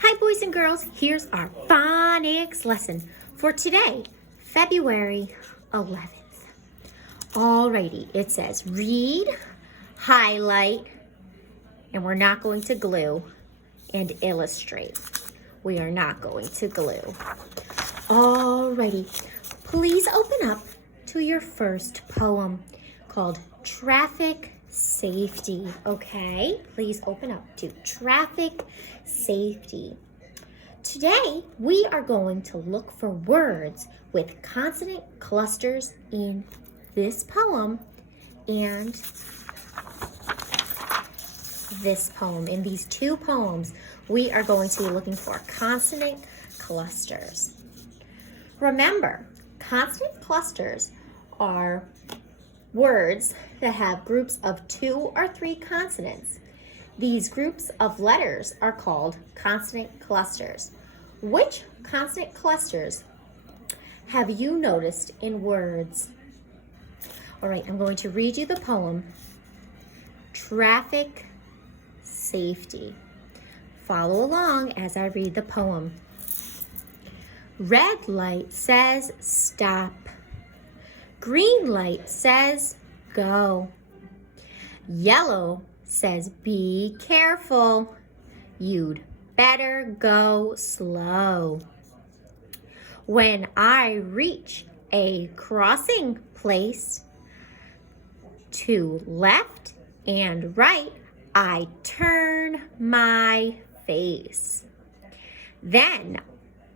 Hi boys and girls, here's our phonics lesson for today, February 11th. Alrighty, it says read, highlight, and we're not going to glue, and illustrate. We are not going to glue. Alrighty, please open up to your first poem called Traffic Safety, okay? Please open up to Traffic Safety. Today, we are going to look for words with consonant clusters in this poem and this poem. In these two poems, we are going to be looking for consonant clusters. Remember, consonant clusters are words that have groups of 2 or 3 consonants. These groups of letters are called consonant clusters. Which consonant clusters have you noticed in words? All right, I'm going to read you the poem, Traffic Safety. Follow along as I read the poem. Red light says stop. Green light says go. Yellow says be careful. You'd better go slow. When I reach a crossing place, to left and right, I turn my face. Then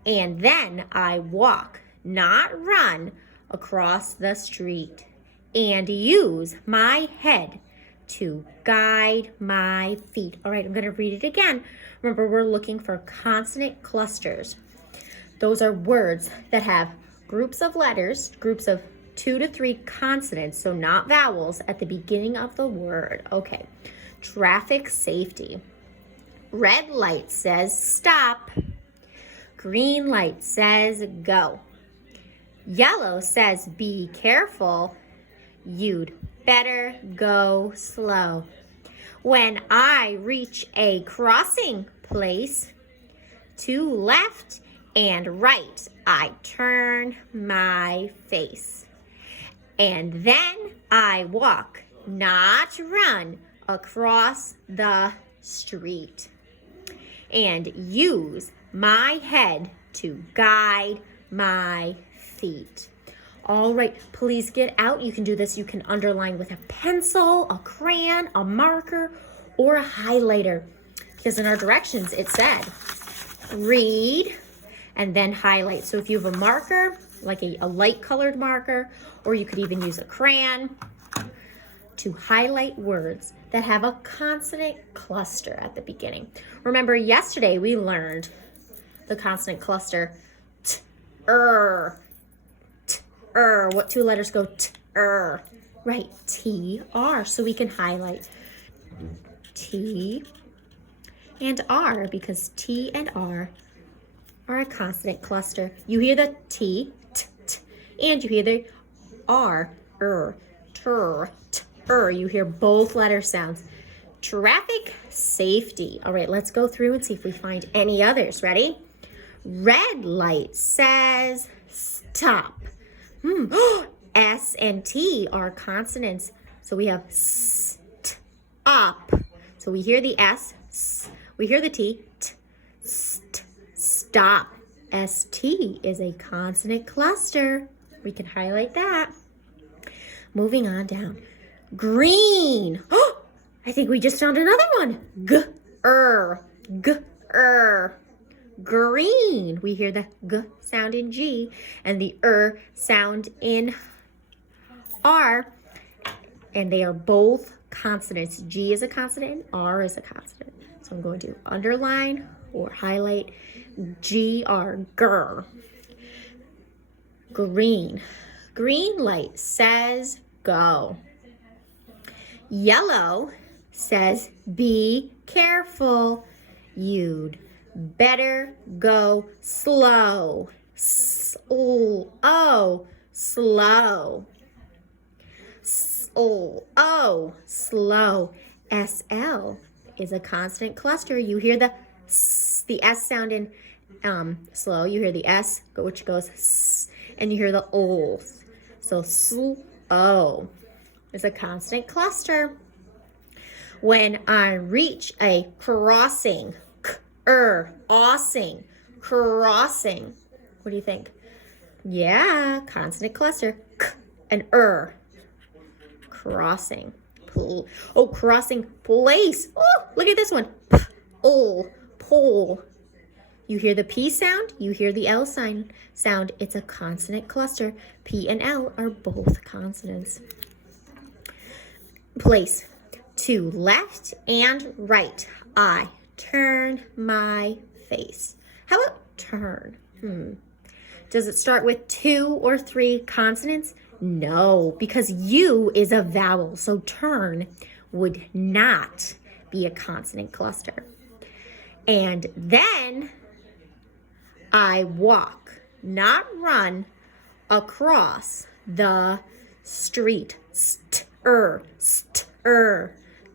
I walk, not run, across the street and use my head to guide my feet. All right, I'm going to read it again. Remember, we're looking for consonant clusters. Those are words that have groups of letters, groups of 2 to 3 consonants, so not vowels, at the beginning of the word. Okay, traffic safety. Red light says stop. Green light says go. Yellow says be careful. You'd better go slow. When I reach a crossing place, to left and right, I turn my face. And then I walk, not run, across the street and use my head to guide my feet. All right, please get out. You can do this. You can underline with a pencil, a crayon, a marker, or a highlighter. Because in our directions, it said read and then highlight. So if you have a marker, like a light colored marker, or you could even use a crayon to highlight words that have a consonant cluster at the beginning. Remember, yesterday we learned the consonant cluster what 2 letters go right, T-R. So we can highlight T and R because T and R are a consonant cluster. You hear the T, and you hear the R, You hear both letter sounds. Traffic safety. All right, let's go through and see if we find any others. Ready? Red light says stop. S and T are consonants. So we have stop. So we hear the S, we hear the T, stop. ST is a consonant cluster. We can highlight that. Moving on down. Green. I think we just found another one. Green. We hear the G sound in G and the sound in R, and they are both consonants. G is a consonant and R is a consonant. So I'm going to underline or highlight G-R, green. Green light says go. Yellow says be careful. You'd better go slow. Slow. Slow. SL is a consonant cluster. You hear the S the S sound in slow. You hear the S, which goes S, and you hear the O. So slow is a consonant cluster. When I reach a crossing, ossing, crossing. What do you think? Yeah, consonant cluster, k and crossing. Oh, crossing place. Oh, look at this one. Pole. You hear the P sound, you hear the L sound. It's a consonant cluster. P and L are both consonants. Place. To left and right, I turn my face. How about turn? Does it start with 2 or 3 consonants? No, because U is a vowel, so turn would not be a consonant cluster. And then I walk, not run, across the street. St-er.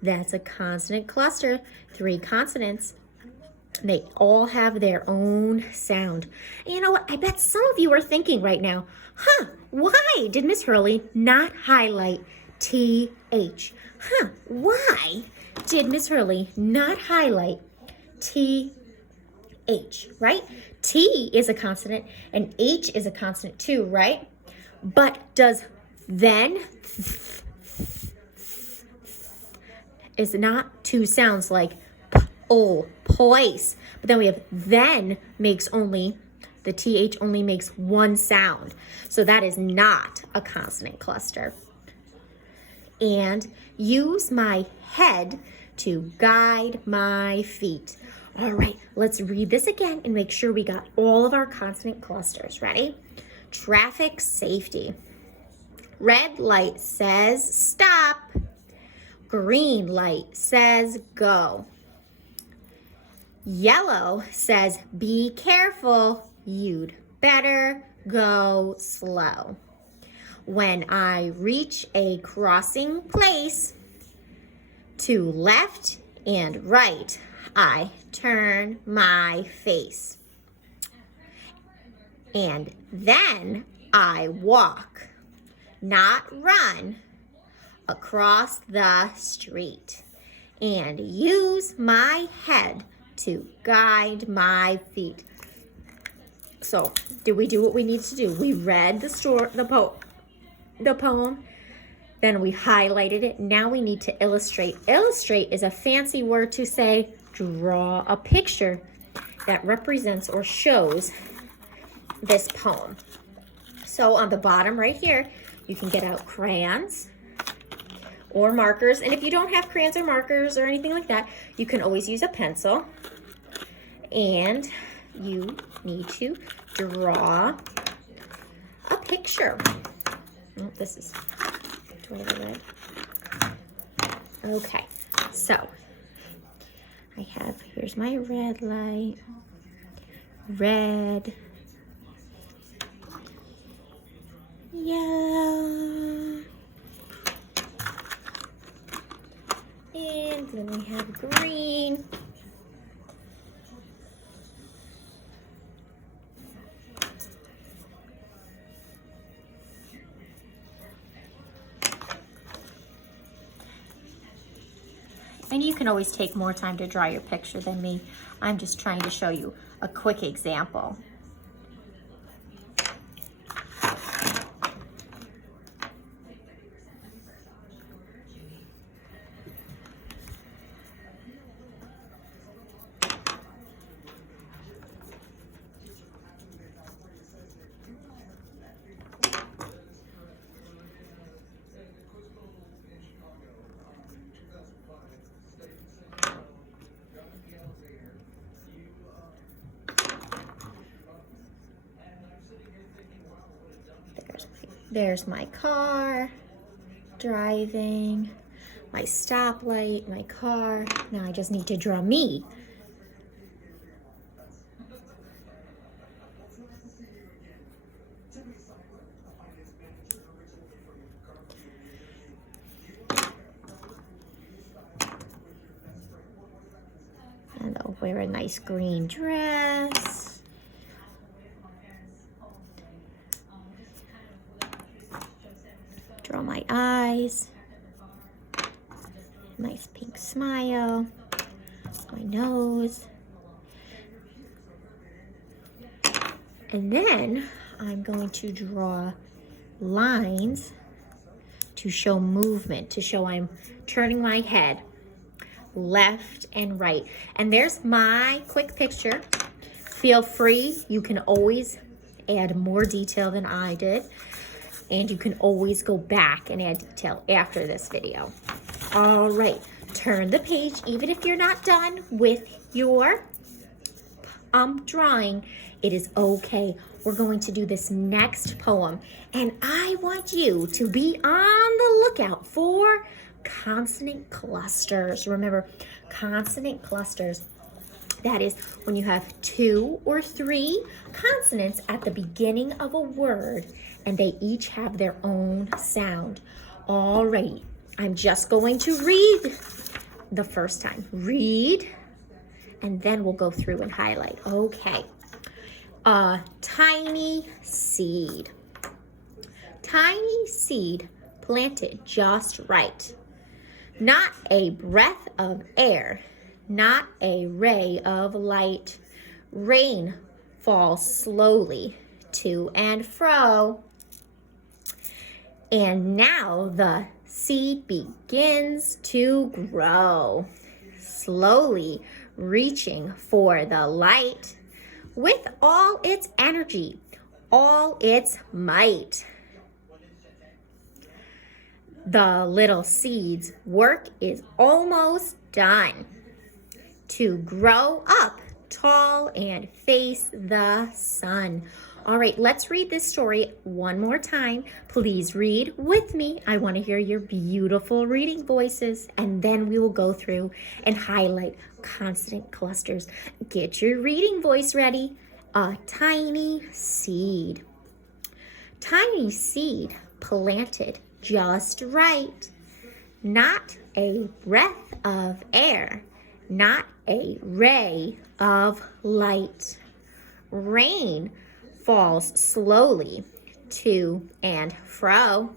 That's a consonant cluster, 3 consonants. They all have their own sound. And you know what? I bet some of you are thinking right now, why did Miss Hurley not highlight TH? Why did Miss Hurley not highlight TH, right? T is a consonant and H is a consonant too, right? But does then is not 2 sounds like place. But then we have then makes only, the TH only makes 1 sound. So that is not a consonant cluster. And use my head to guide my feet. All right, let's read this again and make sure we got all of our consonant clusters. Ready? Traffic safety. Red light says stop. Green light says go. Yellow says be careful. You'd better go slow. When I reach a crossing place, to left and right, I turn my face. And then I walk, not run, across the street and use my head to guide my feet. So, did we do what we needed to do? We read the poem, then we highlighted it. Now we need to illustrate. Illustrate is a fancy word to say draw a picture that represents or shows this poem. So on the bottom right here, you can get out crayons or markers. And if you don't have crayons or markers or anything like that, you can always use a pencil. And you need to draw a picture. Oh, this is totally red. Okay, so here's my red light. Red. Yellow. And then we have green. And you can always take more time to draw your picture than me. I'm just trying to show you a quick example. There's my car, driving, my stoplight, my car. Now I just need to draw me. And wearing my nice green dress. Draw my eyes. Nice pink smile. My nose. And then I'm going to draw lines to show movement, to show I'm turning my head left and right. And there's my quick picture. Feel free, you can always add more detail than I did. And you can always go back and add detail after this video. All right, turn the page. Even if you're not done with your drawing, it is okay. We're going to do this next poem, and I want you to be on the lookout for consonant clusters. Remember, consonant clusters, that is when you have 2 or 3 consonants at the beginning of a word, and they each have their own sound. All right, I'm just going to read the first time. Read, and then we'll go through and highlight. Okay. A tiny seed. Tiny seed planted just right. Not a breath of air, not a ray of light. Rain falls slowly to and fro. And now the seed begins to grow, slowly reaching for the light with all its energy, all its might. The little seed's work is almost done to grow up tall and face the sun. All right, let's read this story one more time. Please read with me. I want to hear your beautiful reading voices, and then we will go through and highlight consonant clusters. Get your reading voice ready. A tiny seed. Tiny seed planted just right. Not a breath of air, not a ray of light. Rain falls slowly to and fro,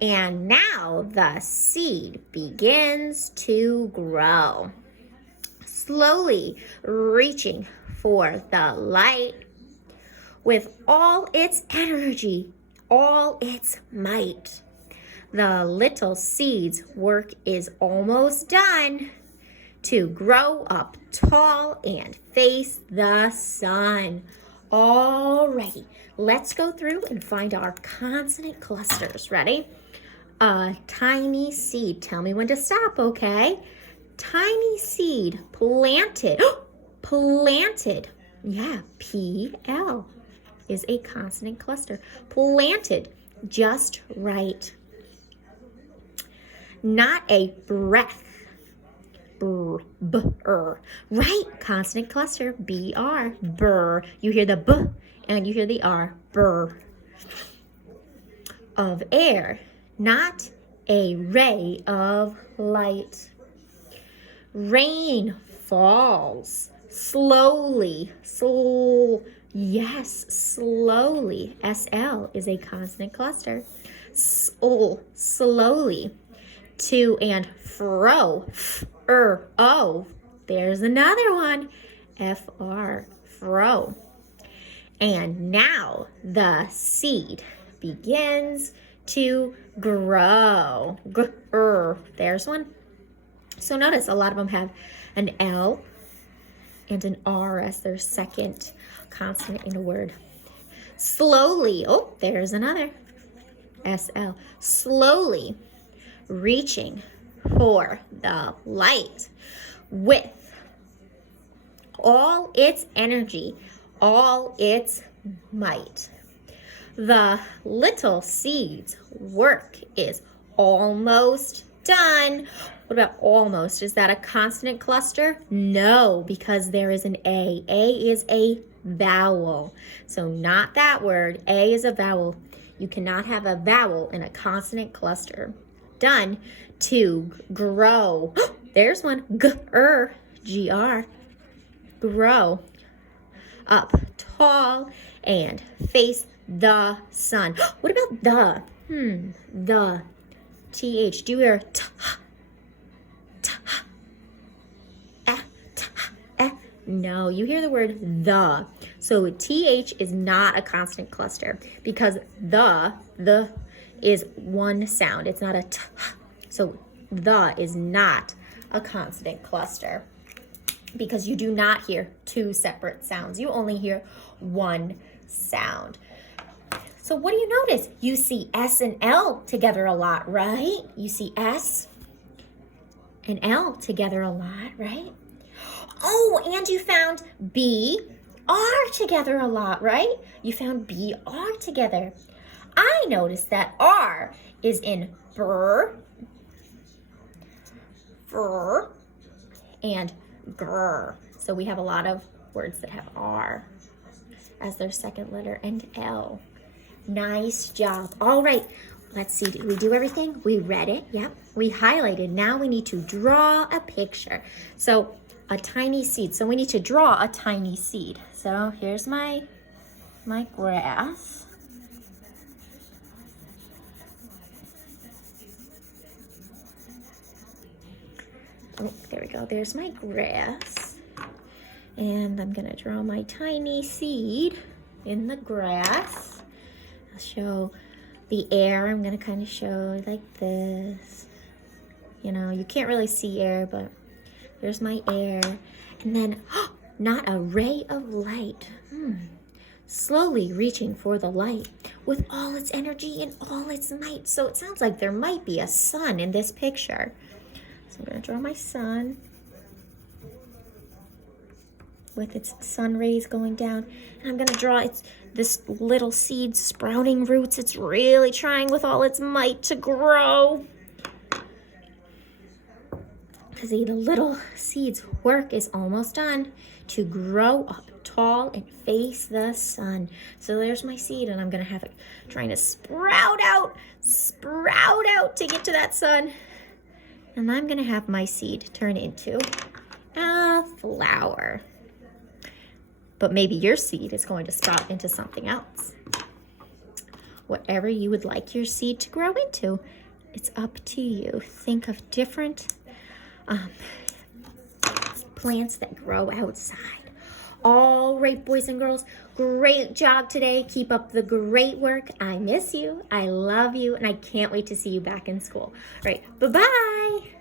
and now the seed begins to grow, slowly reaching for the light with all its energy, all its might. The little seed's work is almost done to grow up tall and face the sun. Alrighty, let's go through and find our consonant clusters. Ready? A tiny seed. Tell me when to stop, okay? Tiny seed planted. Planted. Yeah, P-L is a consonant cluster. Planted just right. Not a breath. B-R. Right, consonant cluster, B-R, burr. You hear the B and you hear the R, burr. Of air, not a ray of light. Rain falls slowly, yes, slowly. S-L is a consonant cluster. Slowly. To and fro. F-R-O. There's another one. F-R. Fro. And now the seed begins to grow. There's one. So notice a lot of them have an L and an R as their second consonant in a word. Slowly. Oh, there's another. S-L. Slowly reaching for the light with all its energy, all its might. The little seed's work is almost done. What about almost? Is that a consonant cluster? No, because there is an A. A is a vowel. So not that word. A is a vowel. You cannot have a vowel in a consonant cluster. Done to grow. There's one. G-R. G-R. grow up tall and face the sun. What about the? The. TH. Do you hear t? No, you hear the word the. So TH is not a consonant cluster because the is one sound. It's not a t. So the is not a consonant cluster because you do not hear two separate sounds. You only hear one sound. So what do you notice? You see S and L together a lot, right? You see S and L together a lot, right? Oh, and you found B, R together a lot, right? You found B, R together. I noticed that R is in brr, fr, and grr. So we have a lot of words that have R as their second letter and L. Nice job. All right, let's see. Did we do everything? We read it. Yep. We highlighted. Now we need to draw a picture. So a tiny seed. So we need to draw a tiny seed. So here's my grass. Oh, there we go. There's my grass. And I'm going to draw my tiny seed in the grass. I'll show the air. I'm going to kind of show like this. You know, you can't really see air, but there's my air. And then, not a ray of light. Slowly reaching for the light with all its energy and all its might. So it sounds like there might be a sun in this picture. So I'm going to draw my sun with its sun rays going down. And I'm going to draw this little seed sprouting roots. It's really trying with all its might to grow. Because the little seed's work is almost done to grow up tall and face the sun. So there's my seed, and I'm going to have it trying to sprout out to get to that sun. And I'm going to have my seed turn into a flower. But maybe your seed is going to sprout into something else. Whatever you would like your seed to grow into, it's up to you. Think of different plants that grow outside. All right, boys and girls, great job today. Keep up the great work. I miss you, I love you, and I can't wait to see you back in school. All right, bye-bye.